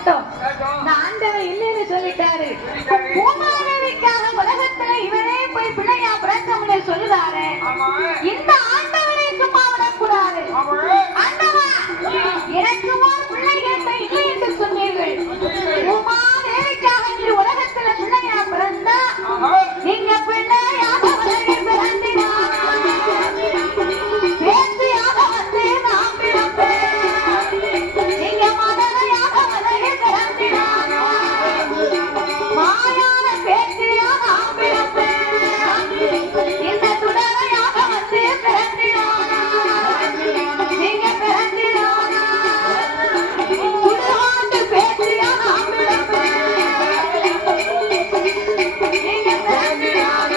கேட்டோம். இந்த ஆண்டவன் இல்லைன்னு சொல்லிட்டாரு. பூமாதேவிக்காக உலகத்துல இவரே போய் பிள்ளையா பிறக்கம்னு சொல்லுதாரு. இந்த ஆண்டவனை சும்மா விடக்கூடாது. ஆண்டவா, எனக்கு ஒரு பிள்ளை கேட்ட இல்லை என்று சொன்னீர்கள். பூமாதேவிக்காக இந்த உலகத்துல பிள்ளையா பிறந்தா நீங்க பிள்ளையாக உலகை பிறந்தினார். பேத்தியாக வந்து நாம் பிறப்பேன். நீங்க மதனையாக உலகை பிறந்தினார். மாயான பேத்தியாக நாம் பிறப்பேன். இந்த துடரையாக வந்து பிறந்தினார். நீங்க பிறந்தினார். சுடுகாட்டு பேத்தியாக நாம் பிறப்பேன். நீங்க பிறந்தினார்.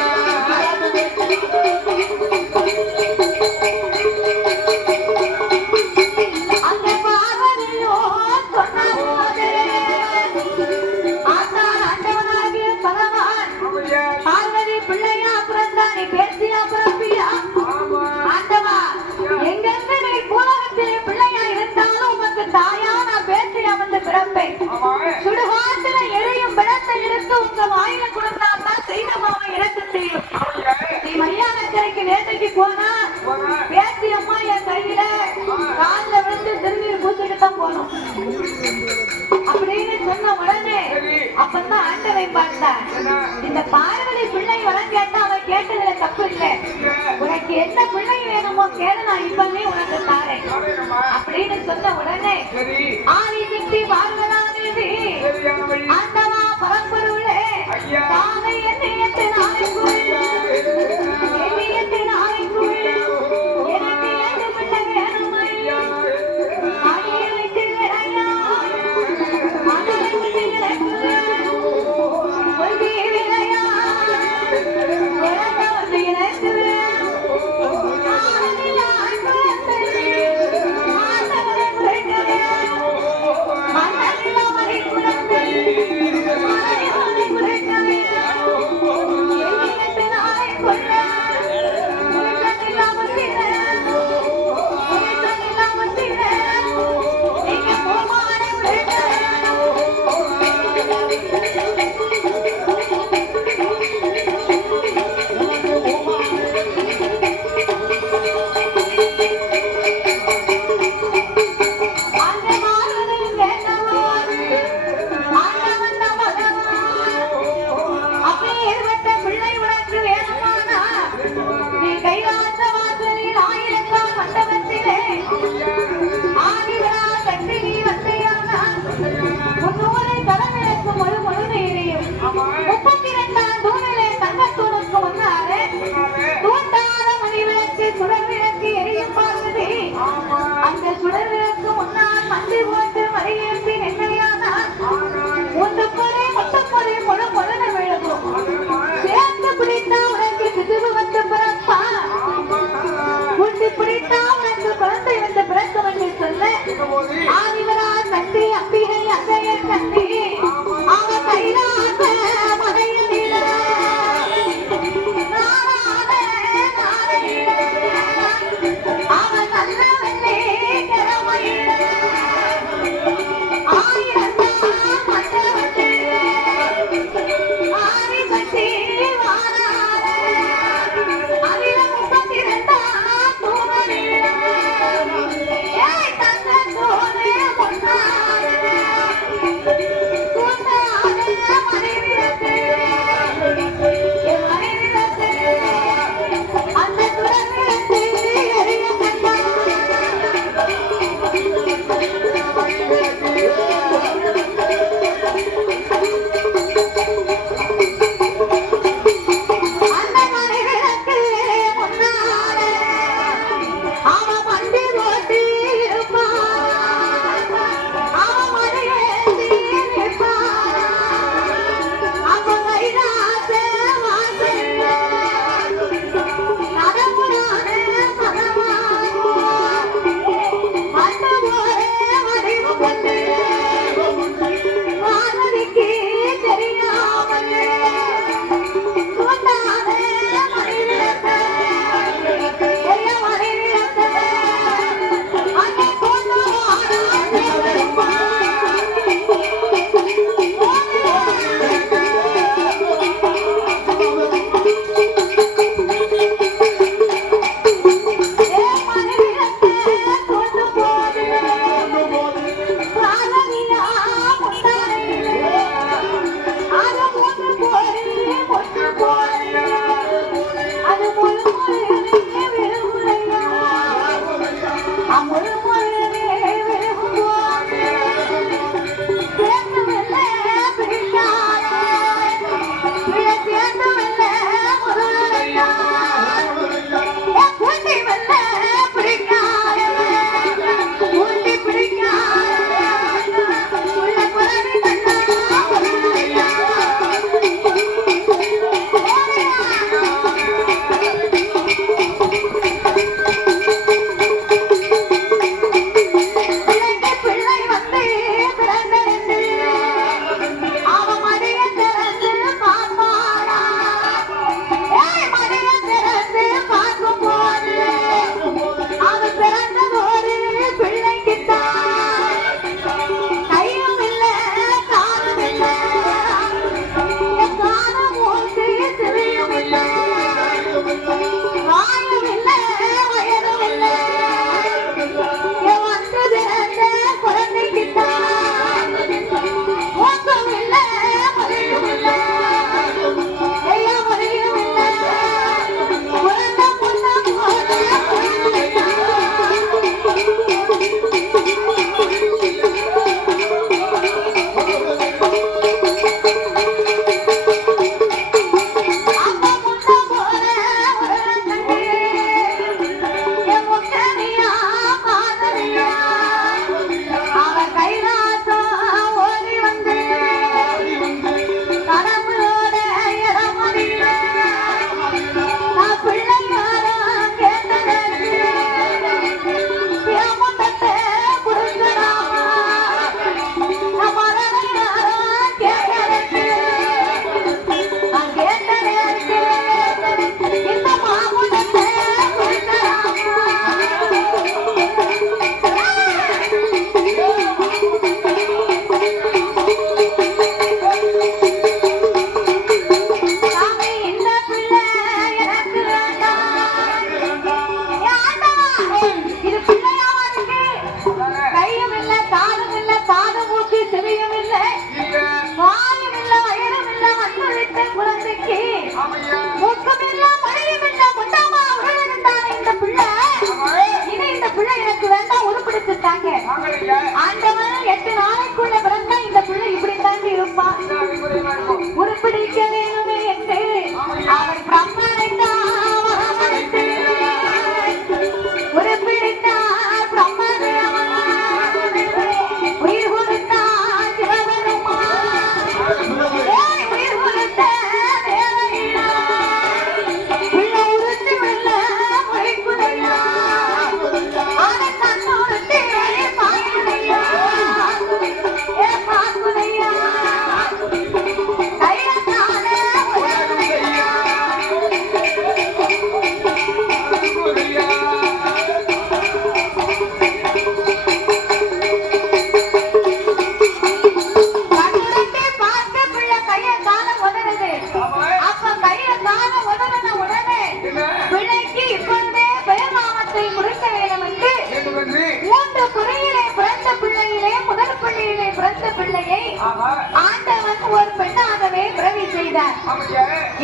அந்த பார்வதியோ சொன்னபோது ஆசான் ஆண்டவனாகிய பகவான் பார்வதி பிள்ளையா பிறந்தா நீ பேத்தியா பிறப்பியா? ஆண்டவா, எங்கிருந்து நீ பூலகத்திலே பிள்ளையா இருந்தாலும் உனக்கு தாயா நான் பேத்தியா வந்து பிறப்பேன். சுடுகாட்டுல எரியும் பிணத்தை எடுத்து உங்க வாயில கொடுத்தாதான் செய்தமாவை இறக்க செய்யும். நீ மரியாதைக்கு நேற்றைக்கு போனா பேத்தி அம்மா என் கையில காலில் விழுந்து திருநீர் பூசிட்டு தான் போனோம் அப்படின்னு சொன்ன உடனே அப்பதான் ஆண்டவை பார்த்தார். இந்த பார்வதி பிள்ளை வரம் கேட்டா அவன் கேட்டதுல தப்பு இல்லை. உனக்கு என்ன பிள்ளை வேணுமோ கேளு, நான் இப்பவே உனக்கு தாரேன் அப்படின்னு சொன்ன உடனே ஆதி சக்தி பார்வதாதேவி ஆண்டவா பரம்பொருளே தானை என்னை எட்டு நாளைக்குள் தேவி எட்டு நாளைக்குள் எனக்கு ஏழு பிள்ளை வேணுமை. அடியை வைத்து விளையா அடியை வைத்து விளையா கொள்கை விளையா குழந்தை வந்து இணைத்து மன்னரில் அவரை குழந்தை மலையோரை குறைக்கவே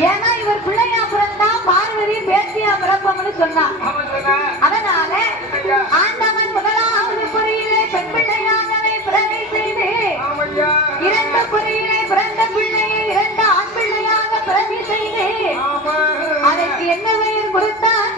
ஏன்னா இவர் பிள்ளையா பிறந்தா பார்வதி பேத்தியா பிறப்பம்னு சொன்னார். அதனால ஆண்டவன் முதலாவது பொறியிலே பெண் பிள்ளையாகவே பிறவை செய்து இரண்டு பொறியிலே பிறந்த பிள்ளையை இரண்டு ஆண் பிள்ளையாக பிறவி செய்து அதற்கு என்ன பெயர் கொடுத்தான்